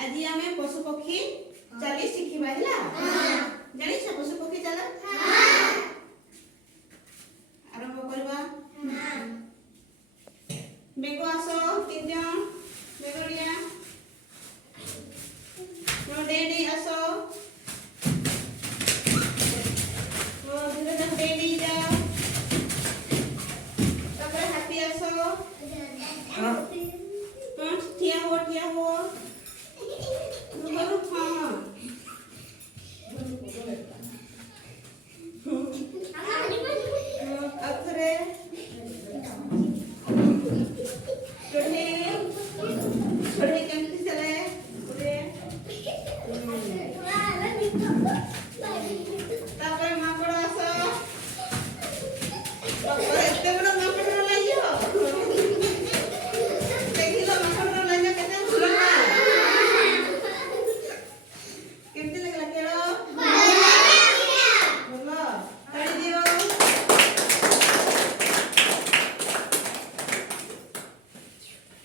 आज आम पशु पक्षी चली शिखा है जानी पशु पक्षी चल आरंभ करवा बेग आस 3 जन बेगड़िया डेडी आस डेडी जाओ हाथी आस ठिया हो चले